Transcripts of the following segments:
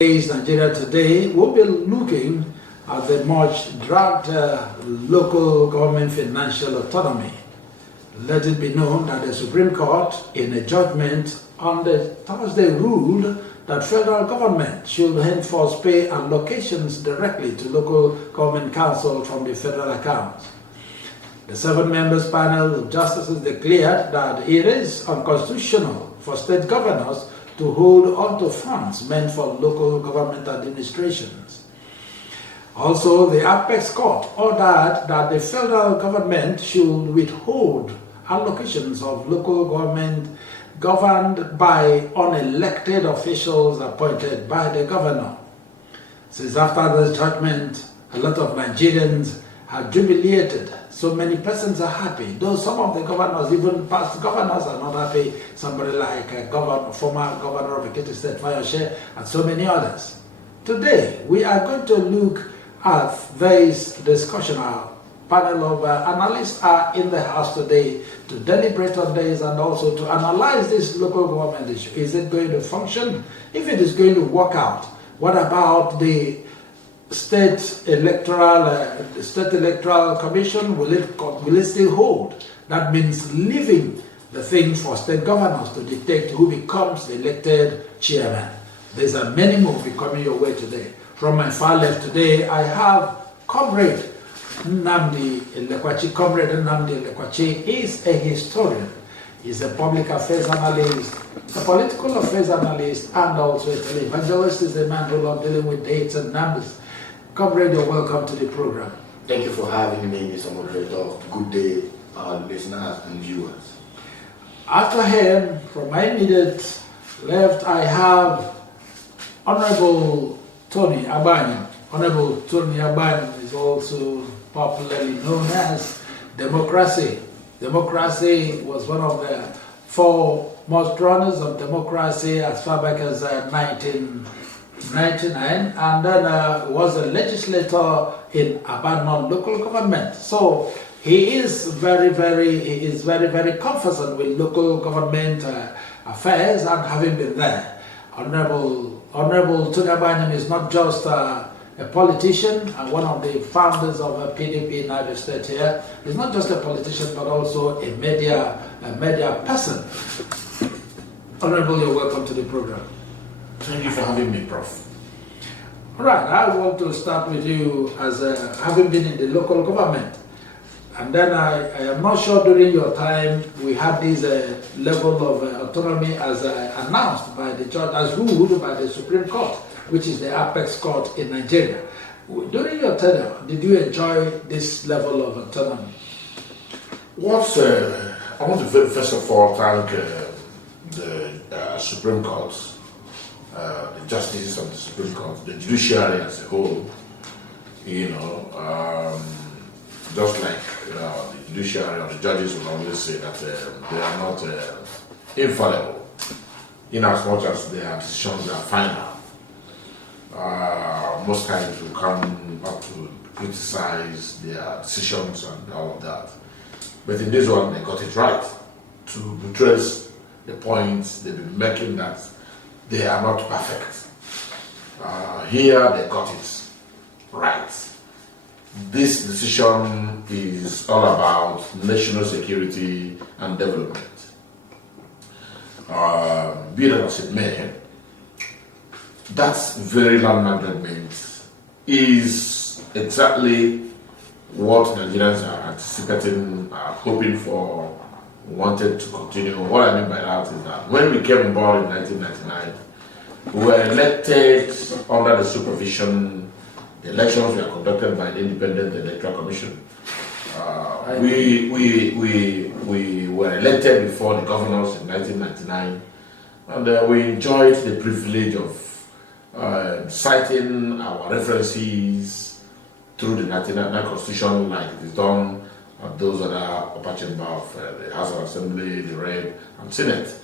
Nigeria today, we'll be looking at the much dragged local government financial autonomy. Let it be known that the Supreme Court, in a judgment on the Thursday, ruled that federal government should henceforth pay allocations directly to local government council from the federal accounts. The 7 members panel of justices declared that it is unconstitutional for state governors to hold onto funds meant for local government administrations. Also, the Apex Court ordered that the federal government should withhold allocations of local government governed by unelected officials appointed by the governor. Since after the judgment, a lot of Nigerians have jubilated. So many persons are happy, though some of the governors, even past governors, are not happy. Somebody like former governor of Ekiti State, Fayose, and so many others. Today, we are going to look at this discussion. Our panel of analysts are in the house today to deliberate on this and also to analyze this local government issue. Is it going to function? If it is going to work out, what about the state electoral commission? Will it still hold? That means leaving the thing for state governors to dictate who becomes the elected chairman. There's a many more coming your way today. From my far left today, I have Comrade Nnamdi Elekwachi. Comrade Nnamdi Elekwachi is a historian. He's a public affairs analyst, a political affairs analyst, and also a televangelist. Is the man who loves dealing with dates and numbers. Comrade, you're welcome to the program. Thank you for having me, Mr. Moderator. Good day, our listeners and viewers. After him, from my immediate left, I have Honorable Tony Abani. Honorable Tony Abani is also popularly known as Democracy. Democracy was one of the 4 most runners of democracy as far back as 1999, and then was a legislator in Abadan local government. So he is very, very conversant with local government affairs, and having been there, Honorable Tony Abani is not just a politician and one of the founders of PDP in United States here. He's not just a politician, but also a media person. Honorable, you're welcome to the program. Thank you for having me, Prof. All right, I want to start with you as having been in the local government. And then I am not sure during your time we had this level of autonomy as announced by the judge, as ruled by the Supreme Court, which is the Apex Court in Nigeria. During your tenure, did you enjoy this level of autonomy? I want to first of all thank the Supreme Court, the justices of the Supreme Court, the judiciary as a whole. Just like the judiciary or the judges will always say that they are not infallible, in as much as their decisions are final. Most times we come up to criticize their decisions and all of that. But in this one, they got it right to trace the points they've been making that they are not perfect. Here, they got it right. This decision is all about national security and development. Be that as it may, that very land management is exactly what Nigerians are anticipating, are hoping for, wanted to continue. What I mean by that is that when we came on board in 1999, we were elected under the supervision. The elections were conducted by the Independent Electoral Commission. We were elected before the governors in 1999, and we enjoyed the privilege of citing our references through the 1999 Constitution, like it is done at those other upper chamber of the House of Assembly, the Rep, and Senate.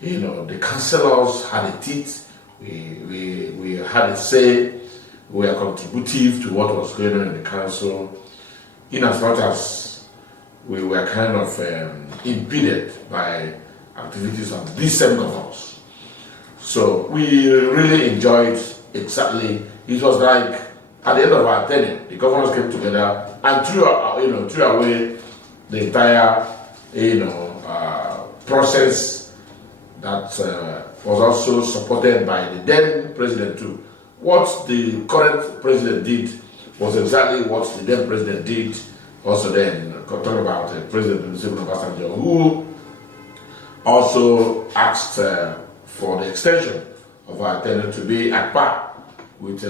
The councillors had a teeth. We had a say. We are contributive to what was going on in the council, in as much as we were kind of impeded by activities of these same governors. So we really enjoyed exactly. It was like at the end of our tenure, the governors came together and threw away the entire process that was also supported by the then president too. What the current president did was exactly what the then president did. Also then, talking about President Olusegun Obasanjo, who also asked for the extension of our tenure to be at par with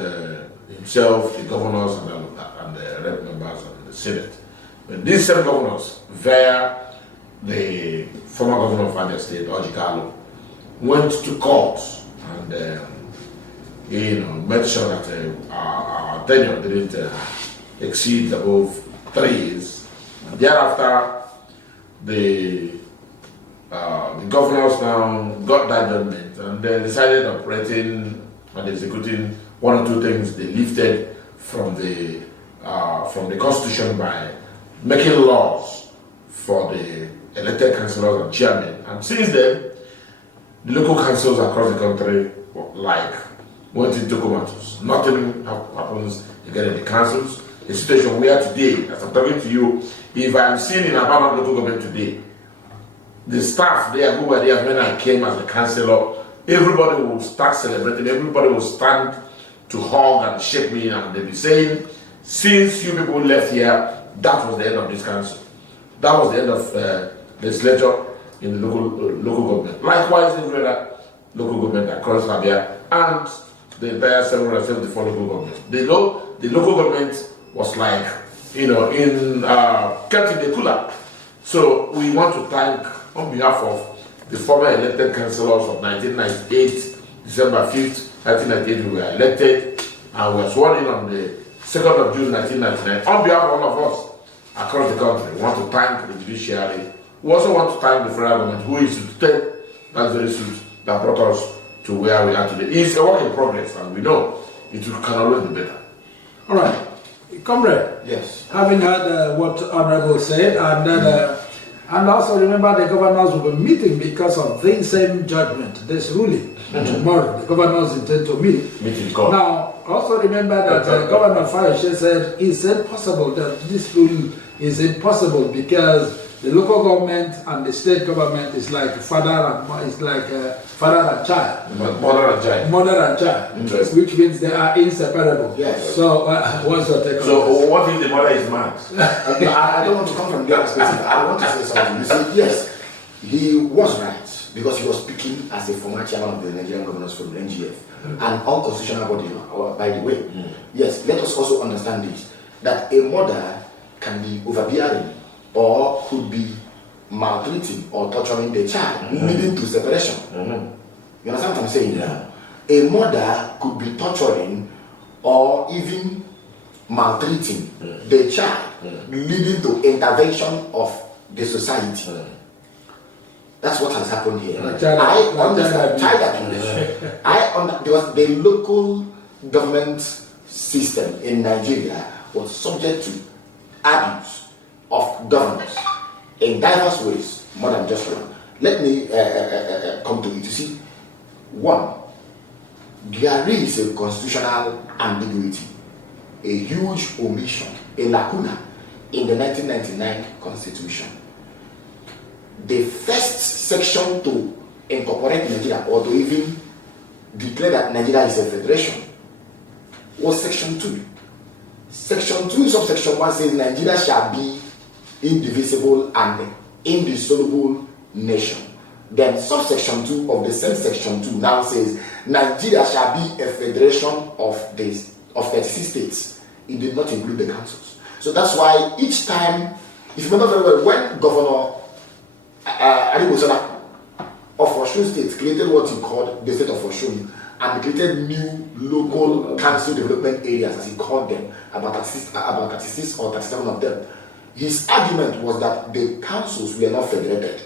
himself, the governors, and all of that, and the rep members and the Senate. But these same governors, via the former governor of Abia State, Orji Kalu, went to court and made sure that our tenure didn't exceed above 3 years. And thereafter, the governors now got that judgment and they decided operating and executing one or two things they lifted from the constitution by making laws for the elected councillors and chairmen. And since then, the local councils across the country went into comatose. Nothing happens again in the councils. A situation where today, as I'm talking to you, if I'm seen in Abama local government today, the staff there who were there when I came as a councillor, everybody will start celebrating, everybody will stand to hug and shake me, and they'll be saying, since you people left here, that was the end of this council. That was the end of legislature in the local government. Likewise, every other local government across Abia and the entire 774 local governments. The local government was like, kept in the cooler. So we want to thank, on behalf of the former elected councillors of 1998, December 5th, 1998, we were elected and we were sworn in on the 2nd of June 1999. On behalf of all of us across the country, we want to thank the judiciary. We also want to thank the federal government who is to take that very suit that brought us to where we are today. It's a work in progress and we know it can always be better. All right. Comrade, yes. Having heard what Honorable said, and also remember the governors will be meeting because of this same judgment, this ruling. Tomorrow, the governors intend to meet. Now, also remember that Governor Fayose said it's impossible that this rule is impossible because the local government and the state government is like father and child. Mother and child, which means they are inseparable. Yes. So, what's your take on So, what if the mother is mad? I don't want to come from that perspective. I want to say something. You see, yes, he was right because he was speaking as a former chairman of the Nigerian Governors Forum, NGF, an unconstitutional body, by the way. Yes, let us also understand this, that a mother can be overbearing or could be maltreating or torturing the child, leading to separation. You understand what I'm saying? Yeah. A mother could be torturing or even maltreating the child, leading to intervention of the society. That's what has happened here. I understand child abuse. Because the local government system in Nigeria was subject to abuse of governors in diverse ways, more than just one. Let me come to it. You see, one, there is a constitutional ambiguity, a huge omission, a lacuna in the 1999 Constitution. The first section to incorporate Nigeria or to even declare that Nigeria is a federation was Section 2. Section 2, subsection 1 says Nigeria shall be indivisible and indissoluble nation. Then subsection 2 of the same section 2 now says Nigeria shall be a federation of 36 states. It did not include the councils. So that's why each time, if you remember very well, when Governor Adibosala of Osun State created what he called the state of Osun and created new local council development areas, as he called them, about 36 or 37 of them. His argument was that the councils were not federated,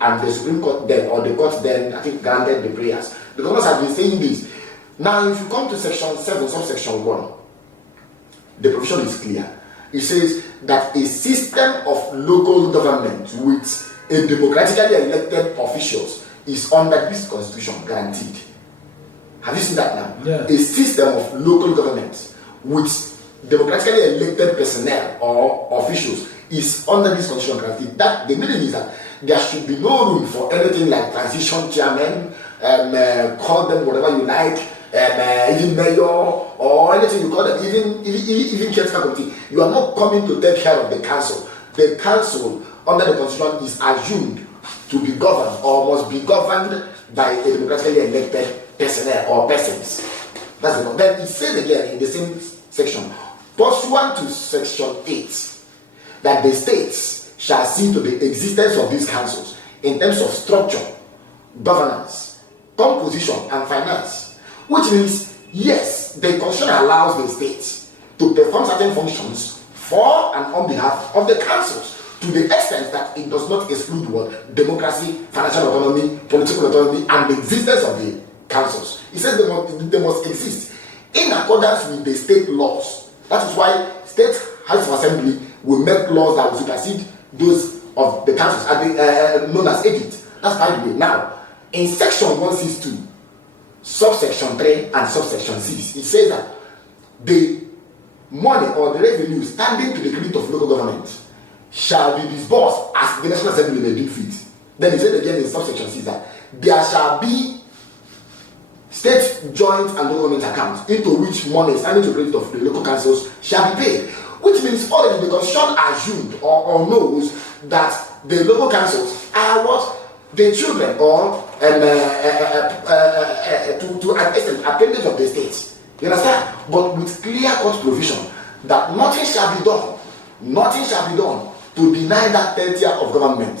and the Supreme Court then, or the court then, I think, granted the prayers. The governors have been saying this. Now, if you come to section 7, subsection 1, the provision is clear. It says that a system of local government with a democratically elected officials is under this constitution guaranteed. Have you seen that now? Yeah. A system of local government with democratically elected personnel or officials is under this constitutional granted. That the meaning is that there should be no room for anything like transition chairman, call them whatever you like, even mayor or anything you call them, even caretaker committee. You are not coming to take care of the council. The council under the constitution is assumed to be governed or must be governed by a democratically elected personnel or persons. That's the. Then it says again in the same section, pursuant to section 8, that the states shall see to the existence of these councils in terms of structure, governance, composition, and finance. Which means, yes, the constitution allows the states to perform certain functions for and on behalf of the councils, to the extent that it does not exclude what democracy, financial autonomy, political autonomy, and the existence of the councils. It says they must exist in accordance with the state laws. That is why state House of Assembly will make laws that will supersede those of the councils, known as edit. That's by the way. Now, in section 162, subsection 3 and subsection 6, it says that the money or the revenue standing to the credit of local government shall be disbursed as the National Assembly may deem fit. Then he said again in subsection 6 that there shall be state joint and local government accounts into which money standing to the credit of the local councils shall be paid. Which means already the constitution assumed or knows that the local councils are what the children or to an extent appendage of the states. You understand? But with clear-cut provision that nothing shall be done to deny that third tier of government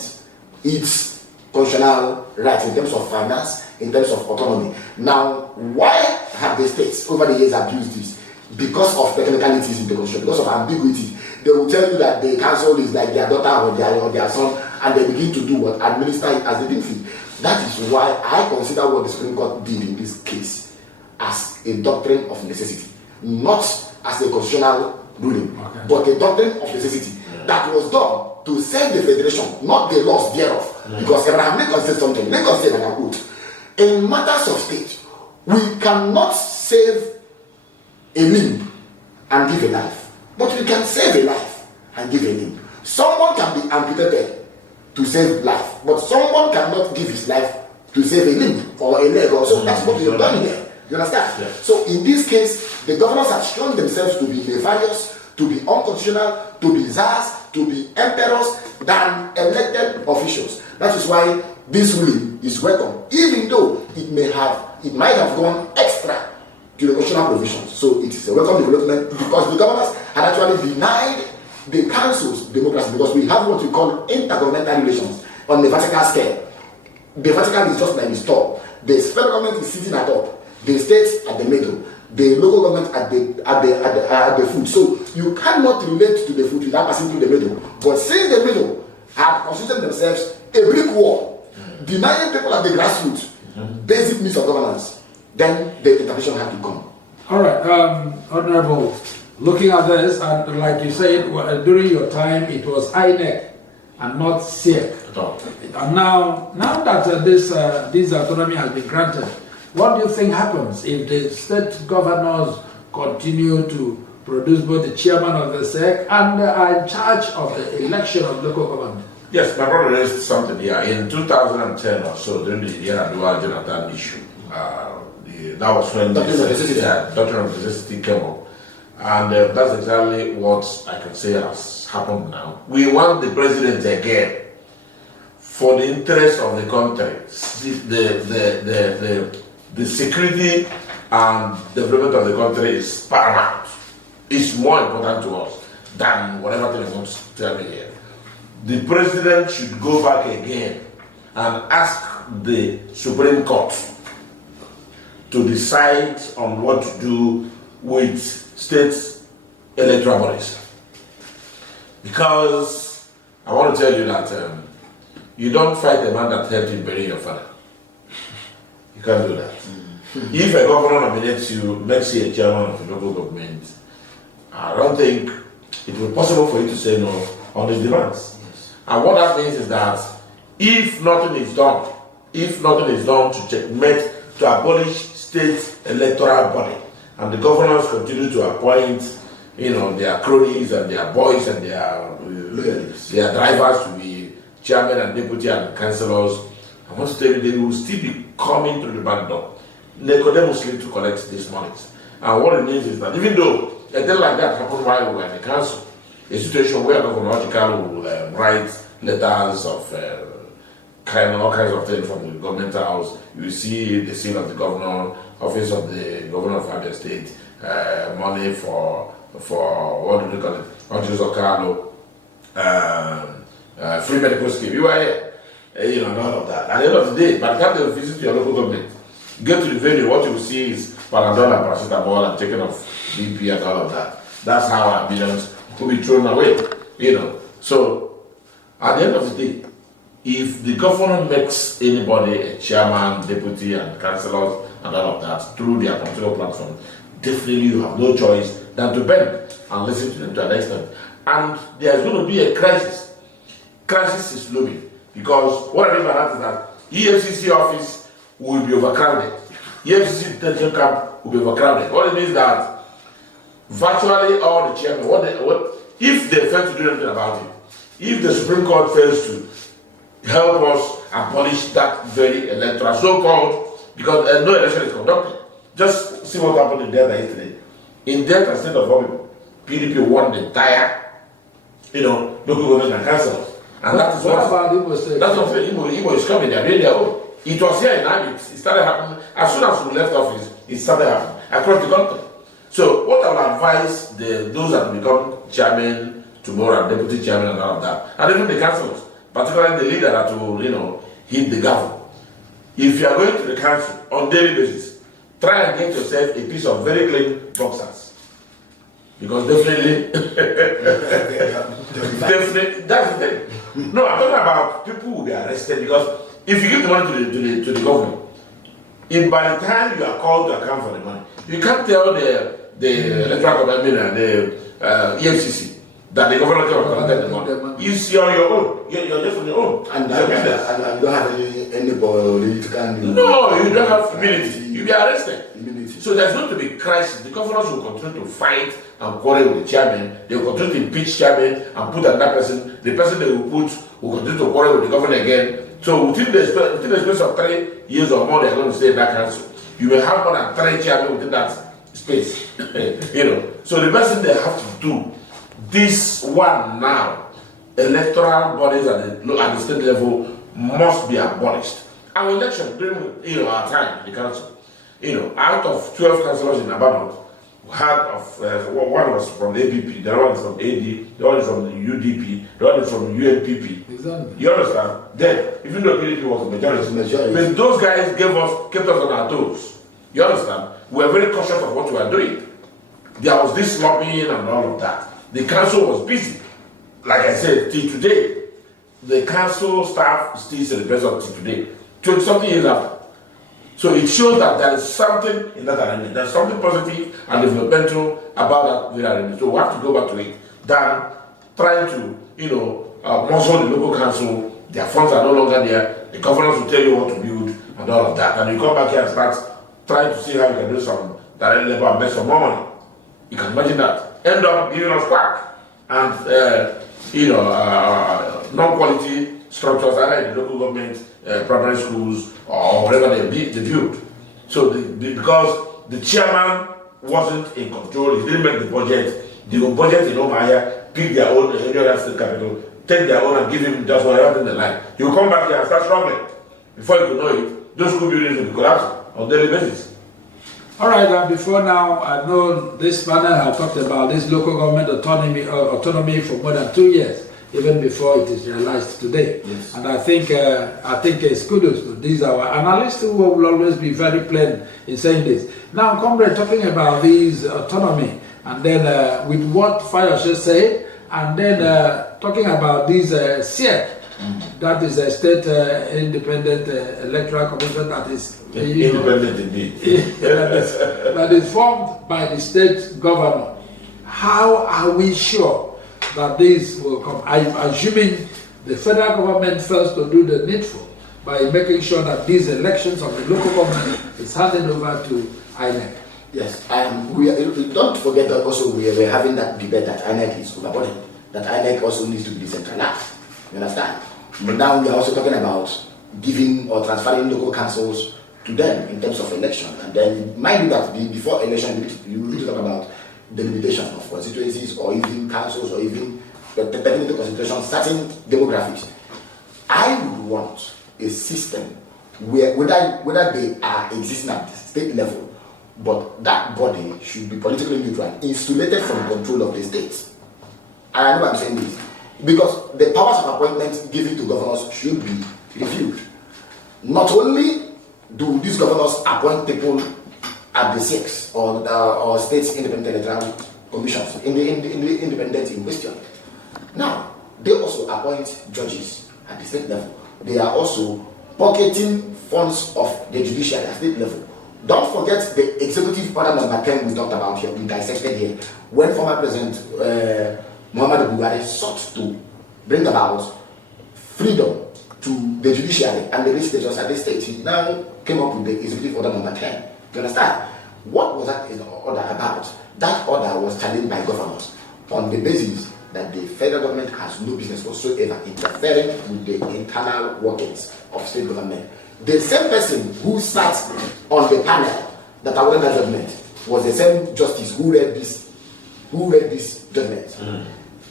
its constitutional rights in terms of finance, in terms of autonomy. Now, why have the states over the years abused this? Because of technicalities in the constitution, because of ambiguity. They will tell you that the council is like their daughter or their son, and they begin to do what? Administer it as they deem fit. That is why I consider what the Supreme Court did in this case as a doctrine of necessity, not as a constitutional ruling, but a doctrine of necessity that was done to save the federation, not the laws thereof. Because Abraham Lincoln said something. Lincoln said, and I quote, in matters of state, we cannot save a limb and give a life, but we can save a life and give a limb. Someone can be amputated to save life, but someone cannot give his life to save a limb or a leg or so. That's what we've done here. You understand? Yeah. So in this case, the governors have shown themselves to be nefarious, to be unconstitutional, to be czars, to be emperors than elected officials. That is why this ruling is welcome, even though it might have gone extra to the constitutional provisions. So it is a welcome development because the governors had actually denied the council's democracy, because we have what we call intergovernmental relations on the vertical scale. The vertical is just like this top. The federal government is sitting at top, the states at the middle, the local government at the foot. So you cannot relate to the foot without passing through the middle. But since the middle have constituted themselves a brick wall, denying people at the grassroots basic needs of governance, then the intervention had to come. All right, Honorable, looking at this, and like you said, during your time it was INEC and not SEC. And now that this autonomy has been granted, what do you think happens if the state governors continue to produce both the chairman of the SEC and are in charge of the election of local government? Yes, my brother raised something here. In 2010 or so, during the Yar'Adua Jonathan issue, that was when the doctrine of necessity came up. And that's exactly what I can say has happened now. We want the president again for the interest of the country. The security and development of the country is paramount. It's more important to us than whatever thing he wants to tell me here. The president should go back again and ask the Supreme Court to decide on what to do with state electoral bodies. Because I want to tell you that you don't fight a man that helped you bury your father. You can't do that. If a governor nominates you, makes you a chairman of a local government, I don't think it will be possible for you to say no on his demands. Yes. And what that means is that if nothing is done to abolish state electoral body, and the governors continue to appoint, their cronies and their boys and their drivers to be chairman and deputy and councillors. I want to tell you, they will still be coming through the back door, Nicodemusly, to collect these monies. And what it means is that even though a thing like that happened while we were in the council, a situation where Governor Ochikalo will write letters of all kinds of things from the government house. You see the seal of the governor, office of the governor of Abia State, money for what do they call it? Ochikalo, free medical scheme. You are here, and all of that. At the end of the day, by the time they visit your local government, get to the venue, what you will see is Panadol and paracetamol and taking off BP and all of that. That's how our billions will be thrown away, So, at the end of the day, if the governor makes anybody a chairman, deputy, and councillors and all of that through their political platform, definitely you have no choice than to bend and listen to them to an extent. And there's going to be a crisis. Crisis is looming, because what I mean by that is that EFCC office will be overcrowded. EFCC detention camp will be overcrowded. What it means that virtually all the chairmen, if they fail to do anything about it, if the Supreme Court fails to help us abolish that very electoral so-called, because no election is conducted. Just see what happened in Delta yesterday. In Delta State of Oregon, PDP won the entire, local government and councils. And that is what about Igbo State? That's what I'm saying. Igbo is coming, they're doing their own. It was here in Abit. It started happening as soon as we left office. It started happening across the country. So what I will advise those that will become chairman tomorrow and deputy chairman and all of that, and even the councils, particularly the leader that will, hit the gavel. If you are going to the council on daily basis, try and get yourself a piece of very clean boxers. Because definitely, definitely, that's the thing. No, I'm talking about people who will be arrested, because if you give the money to the government, if by the time you are called to account for the money, you can't tell the electoral government and the EFCC that the government will collect the money. It's on your own. You're just on your own. And you don't have any political. No, you don't have immunity. You'll be arrested. Immunity. So there's going to be crisis. The governors will continue to fight and quarrel with the chairman. They will continue to impeach chairman and put another person. The person they will put will continue to quarrel with the governor again. So within the space of 3 years or more, they are going to stay in that council. You will have more than 3 chairmen within that space. So the best thing they have to do, this one now, electoral bodies at the state level must be abolished. Our election during our time in the council, out of 12 councillors in Abadan, one was from the APP, the other one is from AD, the other is from the UDP, the other is from UNPP. Exactly. You understand? Then, even though PDP was the majority, but those guys kept us on our toes. You understand? We were very cautious of what we were doing. There was this lobbying and all of that. The council was busy. Like I said, till today, the council staff still celebrates up till today, 20-something years after. So it shows that there is something in that arrangement. There's something positive and developmental about that very arrangement. So we have to go back to it than trying to, muzzle the local council. Their funds are no longer there. The governors will tell you what to build and all of that. And you come back here and start trying to see how you can do some direct labor and make some more money. You can imagine that. End up giving us quack and non-quality structures either in the local government, primary schools, or whatever they build. So because the chairman wasn't in control, he didn't make the budget. They will budget in Omaya, pick their own area state capital, take their own and give him just whatever thing they like. He will come back here and start struggling. Before you could know it, those school buildings will be collapsing on a daily basis. All right, and before now, I know this panel have talked about this local government autonomy for more than 2 years, even before it is realized today. Yes. And I think it's kudos to these our analysts who will always be very plain in saying this. Now, comrade, talking about these autonomy, and then with what Fayose said, and then talking about these SIEC, that is a state independent electoral commission that is independent indeed. that is formed by the state governor. How are we sure that this will come? I'm assuming the federal government fails to do the needful by making sure that these elections of the local government is handed over to INEC. Yes, don't forget that also we were having that debate that INEC is overburdened, that INEC also needs to be decentralized. You understand? But now we are also talking about giving or transferring local councils to them in terms of election. And then mind you that before election, you need to talk about the limitation of constituencies or even councils or even taking into consideration certain demographics. I would want a system where whether they are existing at the state level, but that body should be politically neutral, insulated from control of the state. And I know I'm saying this because the powers of appointment given to governors should be reviewed. Not only do these governors appoint people at the SEX or states independent electoral commissions in the independent in question. Now they also appoint judges at the state level. They are also pocketing funds of the judiciary at state level. Don't forget the executive order number 10 we talked about here, we dissected here, when former President Muhammadu Buhari sought to bring about freedom to the judiciary and the legislatures at this state. He now came up with the executive order number 10. You understand? What was that order about? That order was challenged by governors on the basis that the federal government has no business whatsoever interfering with the internal workings of state government. The same person who sat on the panel that awarded that judgment was the same justice who read this judgment.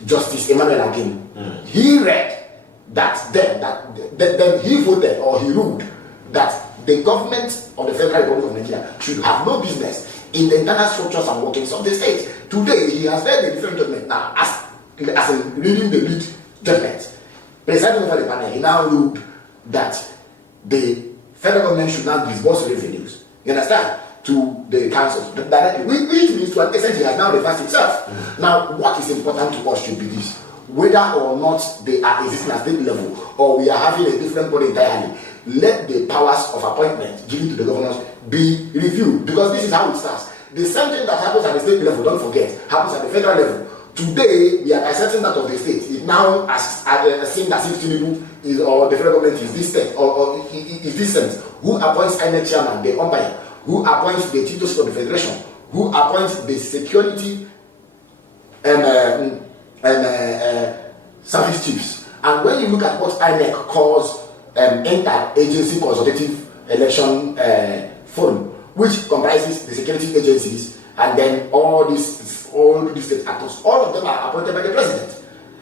Justice Emmanuel Agim. He read that then he voted or he ruled that the government of the Federal Republic of Nigeria should have no business in the internal structures and workings of the state. Today he has read a different judgment now as in reading the lead judgment. Presiding over the panel, he now ruled that the federal government should now disburse revenues, you understand, to the councils directly, which means to an extent he has now reversed himself. Now, what is important to us should be this: whether or not they are existing at state level or we are having a different body entirely, let the powers of appointment given to the governors be reviewed, because this is how it starts. The same thing that happens at the state level, don't forget, happens at the federal level. Today, we are dissecting that of the state. It now seems as if Tinubu is, or the federal government is this state, or is this sense. Who appoints INEC chairman, the umpire? Who appoints the titles for the federation? Who appoints the security and service chiefs? And when you look at what INEC calls inter-agency consultative election forum, which comprises the security agencies and then all these state actors, all of them are appointed by the president.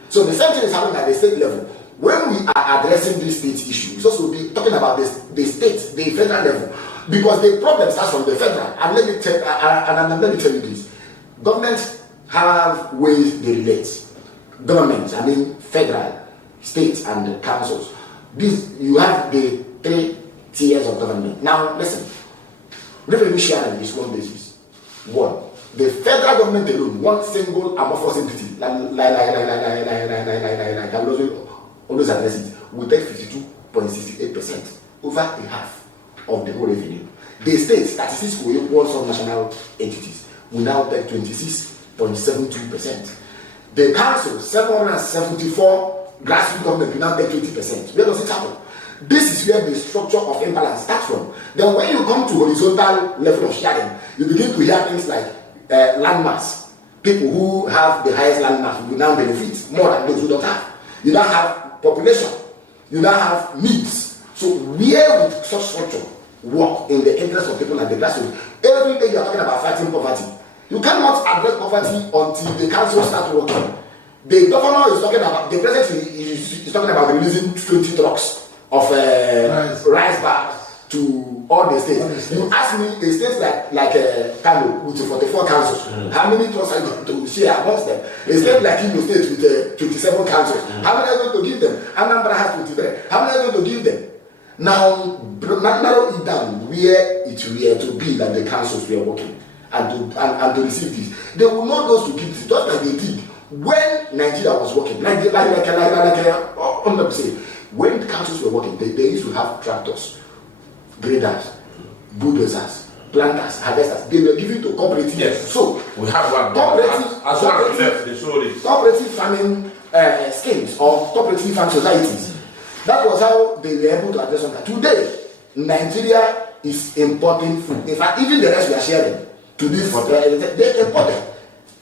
So the same thing is happening at the state level. When we are addressing these state issues, also we'll be talking about the state, the federal level, because the problem starts from the federal. And let me tell you this: governments have ways they relate. Governments, I mean federal, state, and the councils. You have the 3 tiers of government. Now listen, revenue sharing is one basis. One. The federal government alone, one single amorphous entity, like I will always address it, will take 52.68%, over a half of the whole revenue. The states, 36 subnational entities, will now take 26.72%. The council, 774 grassroots government, will now take 20%. Where does it happen? This is where the structure of imbalance starts from. Then when you come to horizontal level of sharing, you begin to hear things like landmass. People who have the highest landmass will now benefit more than those who don't have. You now have population. You now have needs. So where would such structure work in the interest of people at the grassroots? Every day you are talking about fighting poverty. You cannot address poverty until the council starts working. The governor is talking about, the president is talking about releasing 20 trucks of rice bars to all the states. You ask me, a state like Kano with 44 councils, how many trucks are you going to share amongst them? A state like Imo State with 27 councils, how many are you going to give them? Anambra has 23. How many are you going to give them? Now, narrow it down where it were to be that the councils were working and to receive this. They will not go to give this, just like they did when Nigeria was working. Like when the councils were working, they used to have tractors, graders, bulldozers, planters, harvesters. They were given to cooperatives. Yes. So we have one. Cooperative farming schemes or cooperative farm societies. That was how they were able to address that. Today, Nigeria is importing food. In fact, even the rest we are sharing to this, they import them.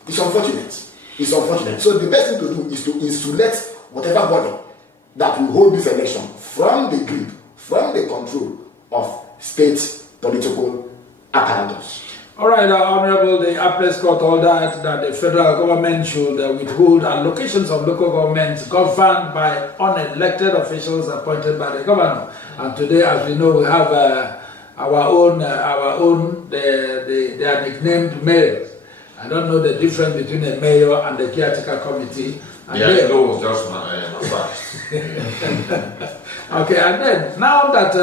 It's unfortunate. It's unfortunate. So the best thing to do is to insulate whatever body that will hold this election from the grip, from the control of state political apparatus. All right, Honorable, the Appeals Court ordered that the federal government should withhold allocations of local governments governed by unelected officials appointed by the governor. And today, as we know, we have our own. They are nicknamed mayors. I don't know the difference between a mayor and the caretaker committee. And yeah, it was just my okay, and then now that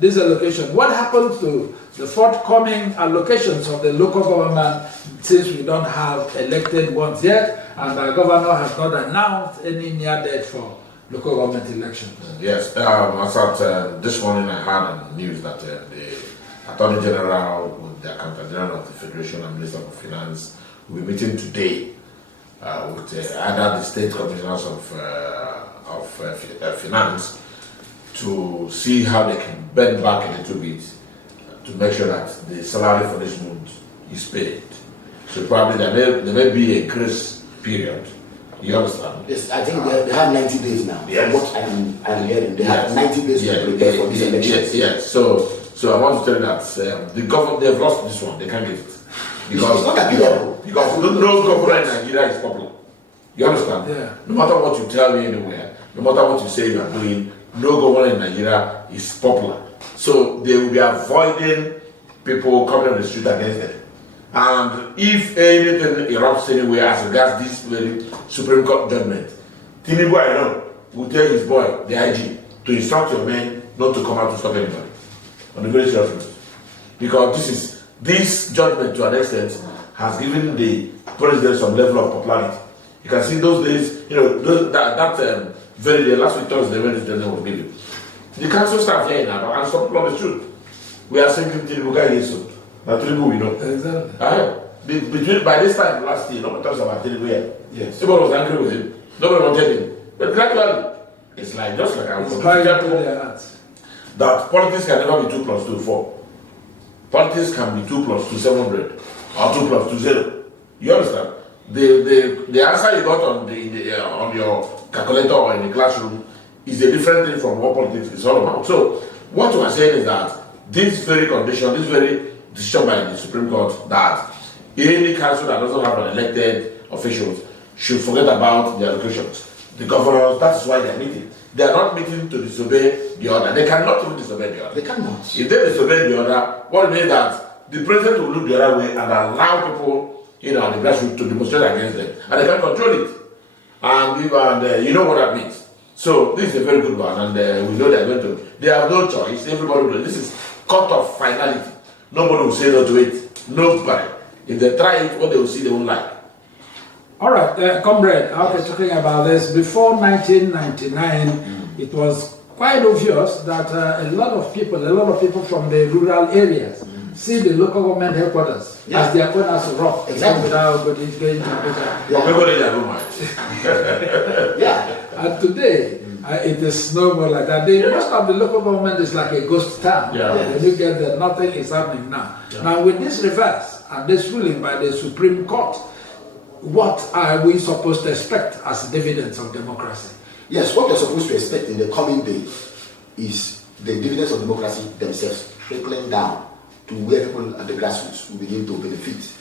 this allocation, what happens to the forthcoming allocations of the local government, since we don't have elected ones yet, and the governor has not announced any near date for local government elections? Yes, as at this morning I heard on the news that the Attorney General with the Accountant General of the Federation and Minister of Finance will be meeting today with either the state commissioners of finance to see how they can bend back a little bit to make sure that the salary for this month is paid. So probably there may be a grace period. You understand? Yes, I think they have 90 days now. Yes. From what I'm hearing, they have 90 days to prepare for this election. Yes. So I want to tell you that the government, they've lost this one. They can't get it. Because no governor in Nigeria is popular. You understand? Yeah. No matter what you tell me anywhere, no matter what you say you are doing, no governor in Nigeria is popular. So they will be avoiding people coming on the street against them. And if anything erupts anywhere as regards this very Supreme Court judgment, Tinubu, I know, will tell his boy, the IG, to instruct your men not to come out to stop anybody. On the very serious note. Because this judgment to an extent has given the president some level of popularity. You can see those days, that very day, last week Thursday, when the president was given, the council staff here now, and some people on the street, we are saying Tinubu guy is so. Now Tinubu, we know. Exactly. By this time last year, nobody talks about Tinubu here. Yes. Everybody was angry with him. Nobody wanted him. But gradually, it's like just like I was that politics can never be 2 plus 2 4. Politics can be 2 plus 2 700 or 2 plus 2 0. You understand? The answer you got on your calculator or in the classroom is a different thing from what politics is all about. So what we are saying is that this very condition, this very decision by the Supreme Court that any council that doesn't have an elected officials should forget about the allocations. The governors, that's why they are meeting. They are not meeting to disobey the order. They cannot even disobey the order. They cannot. If they disobey the order, what it means that the president will look the other way and allow people, the grassroots to demonstrate against them. And they can't control it. And you know what that means. So this is a very good one, and we know they are going to. They have no choice. Everybody will. This is cut off finality. Nobody will say no to it. Nobody. If they try it, what they will see, they won't like. All right, comrade, after talking about this, before 1999, it was quite obvious that a lot of people from the rural areas see the local government headquarters as their own as a rock. Exactly. Without going to Yeah. And today, it is no more like that. Most of the local government is like a ghost town. Yeah. When you get there, nothing is happening now. Yeah. Now, with this reverse and this ruling by the Supreme Court, what are we supposed to expect as dividends of democracy? Yes, what we're supposed to expect in the coming day is the dividends of democracy themselves trickling down to where people at the grassroots will begin to benefit.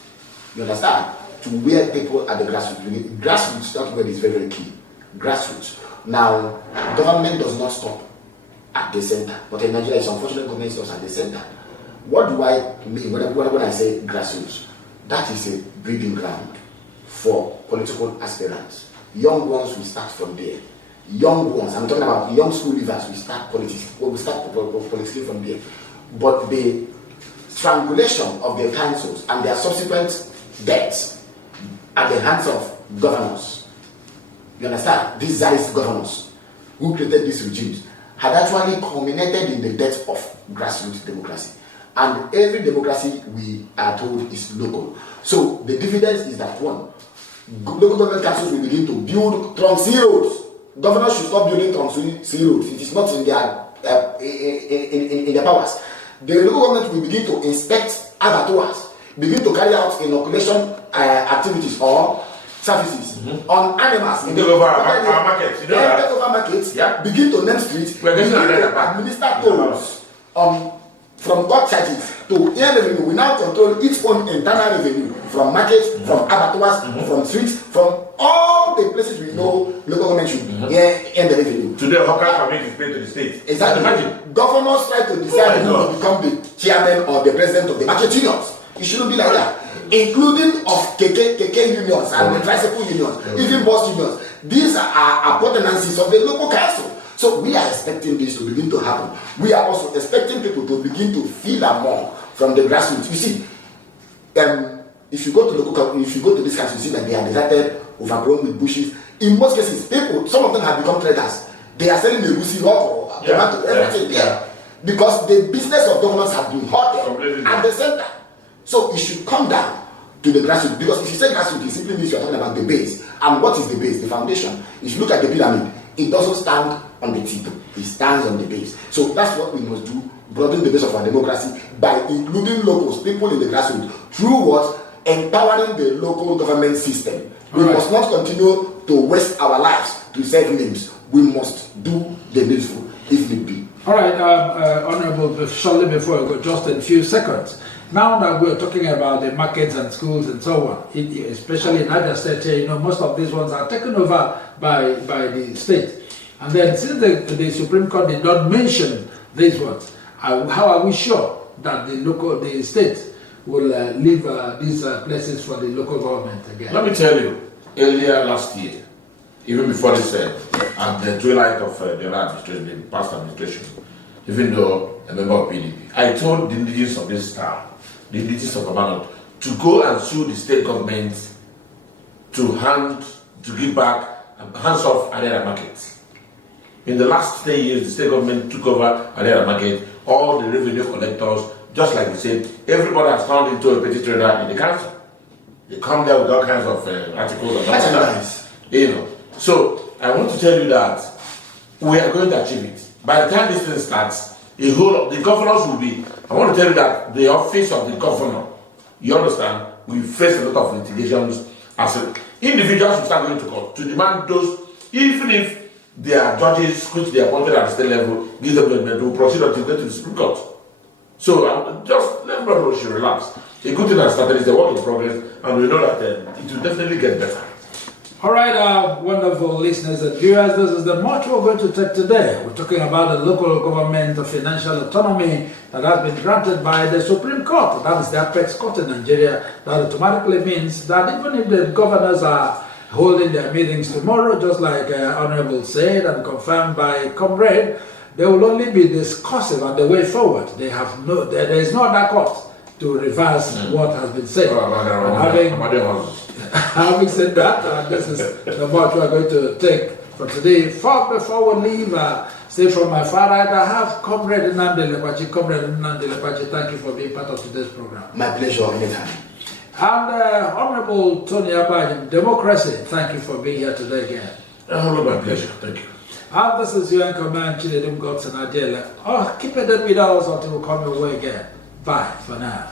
You understand? To where people at the grassroots, grassroots, that word is very, very key. Grassroots. Now, government does not stop at the center, but in Nigeria, it's unfortunate government stops at the center. What do I mean when I say grassroots? That is a breeding ground for political aspirants. Young ones will start from there. Young ones, I'm talking about young school leavers, will start politics. Well, we start politicking from there. But the strangulation of their councils and their subsequent deaths at the hands of governors, you understand? These Zionist governors who created these regimes had actually culminated in the death of grassroots democracy. And every democracy, we are told, is local. So the dividends is that one, local government councils will begin to build trunk zeros. Governors should stop building trunk zeros. It is not in their powers. the local government will begin to inspect abattoirs, begin to carry out inoculation activities or services on animals in take over our markets. You know that? Take over markets, Yeah. begin to name streets, We're begin getting to administer tolls from court charges to air revenue. We now control its own internal revenue from markets, from abattoirs, from streets, from all the places we know local government should earn the revenue. Today, hawker community is paid to the state. Exactly. Imagine. Governors try to decide who will become the chairman or the president of the market unions. It shouldn't be like that. Including of KK unions and the tricycle unions, even bus unions. These are appurtenances of the local council. So we are expecting this to begin to happen. We are also expecting people to begin to feel more from the grassroots. You see, if you go to this country, you see that they are deserted, overgrown with bushes. In most cases, people, some of them have become traders. They are selling the Rusi or tomato, everything there. Because the business of governance has been halted at the center. So it should come down to the grassroots. Because if you say grassroots, it simply means you are talking about the base. And what is the base? The foundation. If you look at the pyramid, it doesn't stand on the tip, it stands on the base. So that's what we must do, broaden the base of our democracy by including locals, people in the grassroots, through what? Empowering the local government system. We must not continue to waste our lives to serve names. We must do the needful if need be. All right, Honorable, shortly before I go, just in a few seconds. Now that we're talking about the markets and schools and so on, especially in Niger State here, most of these ones are taken over by the state. And then since the Supreme Court did not mention these ones, how are we sure that the state will leave these places for the local government again? Let me tell you, earlier last year, even before this, at the twilight of the administration, the past administration, even though a member of PDP, I told the indigenous of this town, the indigenous of Abano, to go and sue the state government to give back hands off Ariara markets. In the last 10 years, the state government took over Ariara market, all the revenue collectors, just like we said, everybody has turned into a petty trader in the council. They come there with all kinds of articles and Nice. So I want to tell you that we are going to achieve it. By the time this thing starts, the governors will be. I want to tell you that the office of the governor, you understand, we face a lot of litigations as individuals will start going to court to demand those, even if they are judges which they appointed at the state level, give them judgment, will proceed until they go to the Supreme Court. So just let everybody should relax. A good thing has started, is a work in progress, and we know that it will definitely get better. All right, wonderful listeners and viewers, this is the much we're going to take today. We're talking about the local government of financial autonomy that has been granted by the Supreme Court. That is the apex court in Nigeria. That automatically means that even if the governors are holding their meetings tomorrow, just like Honorable said and confirmed by Comrade, they will only be discussive on the way forward. There is no other court to reverse what has been said. Having said that, this is the much we are going to take for today. Before we leave, say from my far right, I have Comrade Nnamdi Lekwachi. Comrade Nnamdi Lekwachi, thank you for being part of today's program. My pleasure, anytime. And Honorable Tony Abajim, Democracy, thank you for being here today again. My pleasure, thank you. And this is your anchor man, Chinedum Godson Adela. Keep it with us until we come your way again. Bye for now.